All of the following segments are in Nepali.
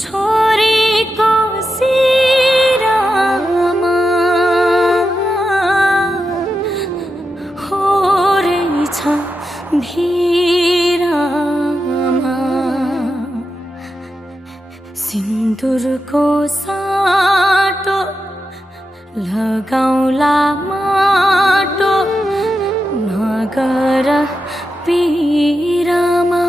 छोरीको शिरमा हो रहेछ भिरमा सिन्दुरको साटो लगाउला माटो नगर पिरमा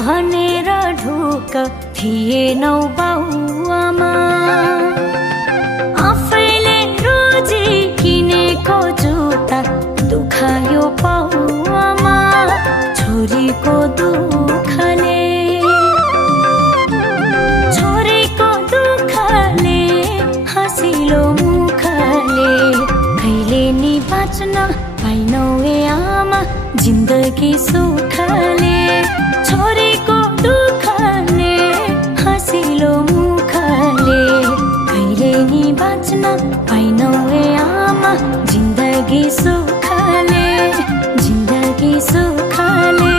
भनेर ढुक्क थिएनौ बाउआमा आफैले रोजी किनेको जुत्ता दुखायो पाउआमा छोरीको दुःखले हाँसिलो मुखले कहिले नि बाँच्न पाइनौ ए आमा जिन्दगी सुखले छोरीको दुःखले हाँसिलो मुखले कहिले नि बाँच्न पाइनौ ए आमा जिन्दगी सुखले जिन्दगी सुखले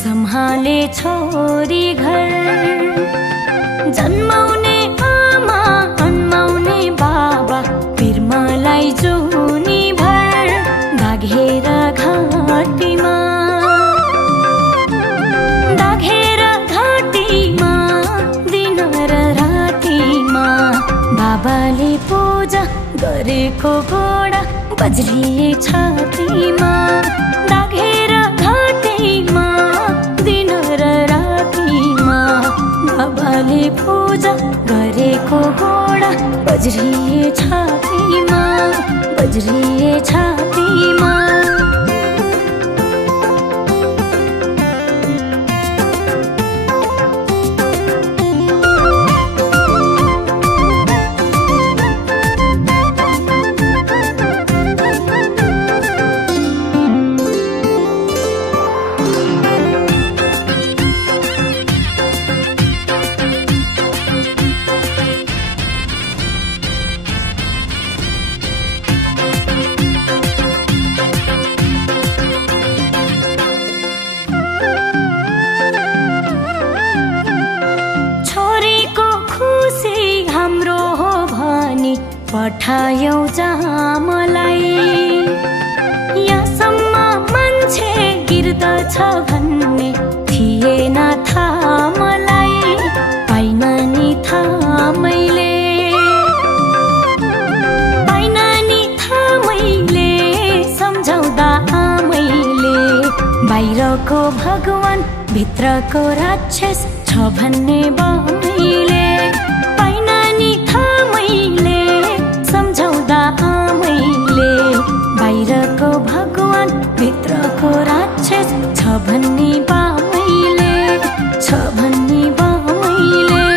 सम्हाले छोरी घर जन्माउने आमा अन्माउने बाबा पिर्मलाई जुनी भर दागेर घाँटीमा दिन र रातिमा बाबाले पूजा गरेको गोडा बज्रिए छातीमा दागेर घाँटीमा दिन र रातिमा बाबाले पूजा गरेको गोडा बज्रिए छातीमा बज्रिए छातीमा पठायौ जामलाई यहाँसम्म मान्छे गिर्दछ भन्ने थिएन थाहा मलाई पाइन नि थाहा मैले सम्झाउँदा आमैले बाहिरको भगवान भित्रको राक्षस छ भन्ने बाउले पाइन नि थाहा मैले सम्झाउँदा आमैले बाहिरको भगवान भित्रको राक्षस छ भन्ने बाउले छ भन्ने बाउले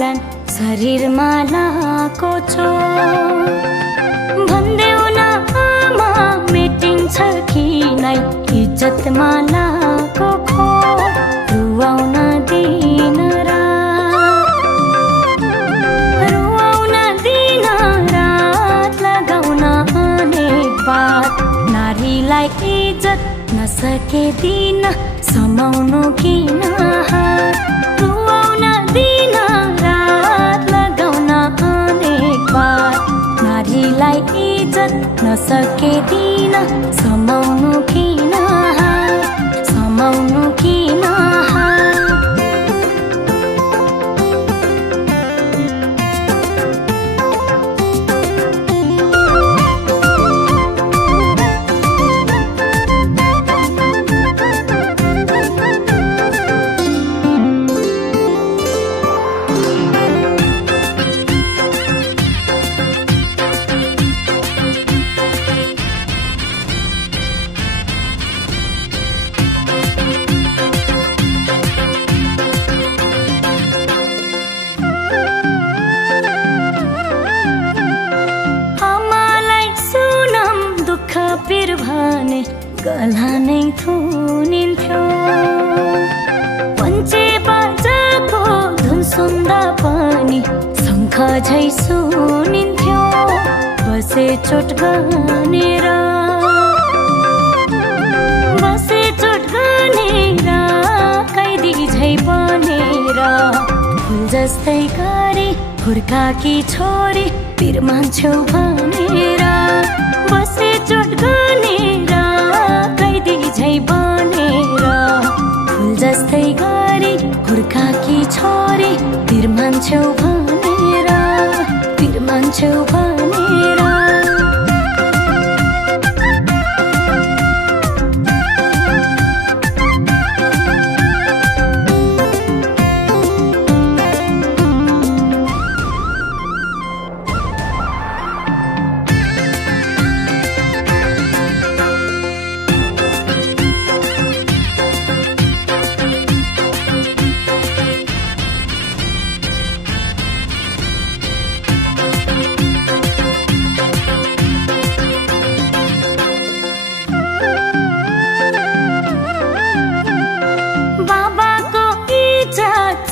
होलान् शरीरमा लाको छो भन्देऊ न आमा मेटिन्छ कि नै इज्जतमा लाको खो रुवाउन दिन रुवाउन दिन रात लगाउन अनेक बात नारीलाई इज्जत नसके दिन समाउनु किन हात रुवाउन दिन रात लगाउन अनेक बात नारीलाई इज्जत नसके दिन समाउनु किन हात समाउनु किन हात गला नै थुनिन्थ्यो पञ्चे बाजाको धुन सुन्दा पनि शङ्ख झै सुनिन्थ्यो बसे चोट गनेर कैदी झै बनेर फुल जस्तै गरी हुर्काकी छोरी पिर मान्छौ भनेर बसे चोट गनेर कैदी झै बनेर फुल जस्तै गरी हुर्काकी छोरी पिर मान्छौ भनेर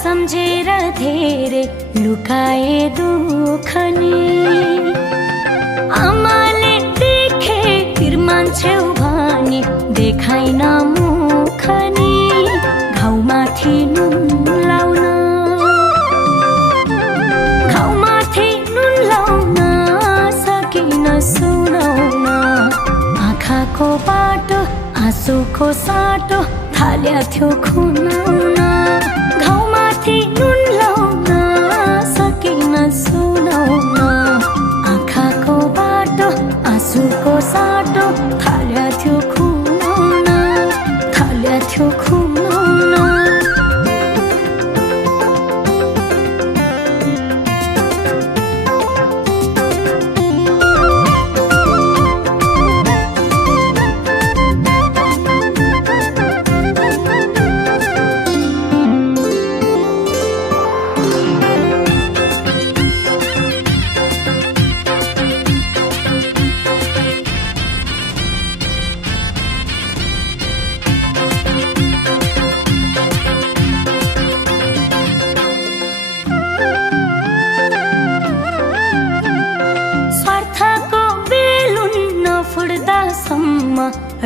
सम्झेर धेरै लुकाए दुःख नि आमाले देखे पिर मान्छेउ भनी देखाइन मुख नि घाउमाथि नुन लाउन सकिन सुनाउन आँखाको बाटो आँसुको साटो थाल्या थियो खुनाउन घाउमाथि नुन लाउन सकिन सुनाउन आँखाको बाटो आँसुको साटो थाल्या थियो खुनाउन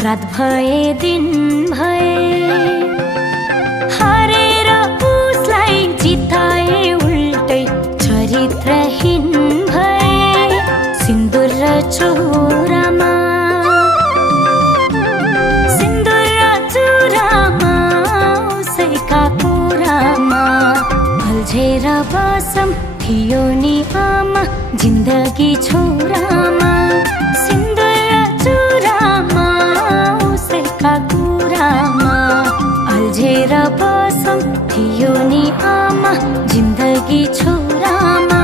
रात भए दिन भए हारेर उसलाई जिताए उल्टै चरित्रहीन भए सिन्दुर र चुरामा उसैका कुरामा अल्झेर बसम थियो नि आमा जिन्दगी छोरामा अल्झेर बसम थियो नि आमा जिन्दगी छोरामा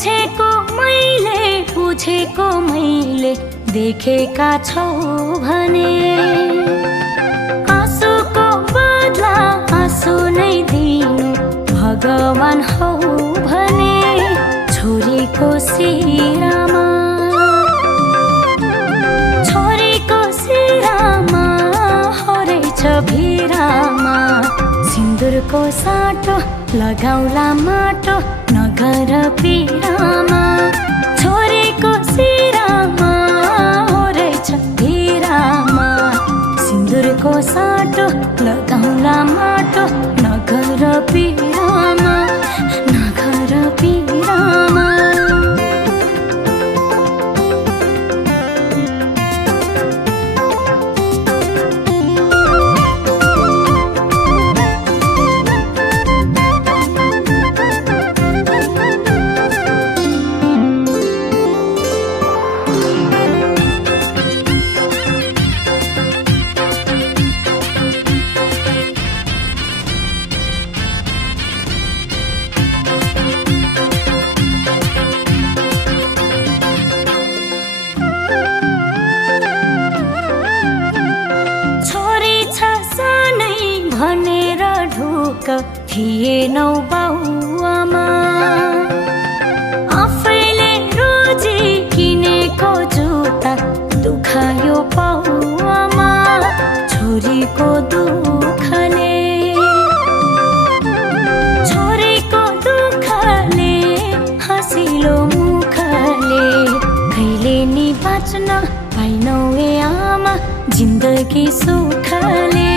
बुझेको मैले देखेका छौ भने आँसुको बदला आँसु नै दिनु भगवान हौ भने छोरीको शिरमा हरेछ भिरामा सिन्दुरको साटो लगाउला माटो नगर पिरामा छोरीको शिरमा हरेछ भिरामा सिन्दुरको साटो लगाउला माटो नगर पिरामा नगर पिरामा भनेर ढुक थिएनौ बाउआमा आफैले रोजी किनेको जुत्ता दुखायो पाउआमा छोरीको दुःखले हाँसिलो मुखले कहिले नि बाँच्न पाइनौ ए आमा जिन्दगी सुखले